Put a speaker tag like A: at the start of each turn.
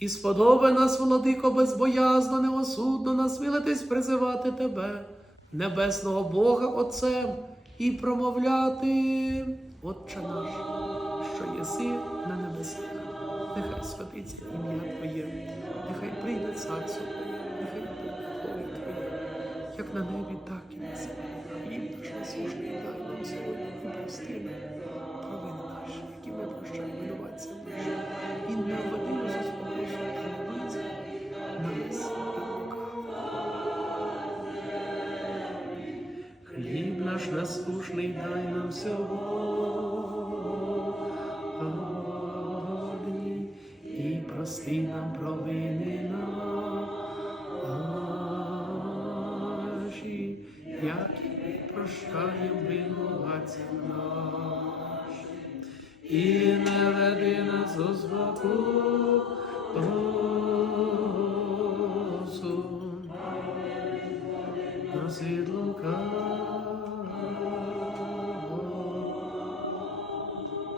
A: І сподобай нас, владико, безбоязно, неосудно насмілитись призивати тебе, небесного Бога Отцем, і промовляти, Отче наш, що єси на небесах. Нехай святиться ім'я Твоє, нехай прийде царство Твоє, нехай буде воля Твоя, як на небі, так і на землі. Хліб наш насушний дай нам сьогодні і прости нам наш насушний дай нам сьогодні, і прости нам провини наші, як і прощаємо винуватцям нашим. І не веди нас у спокусу, нас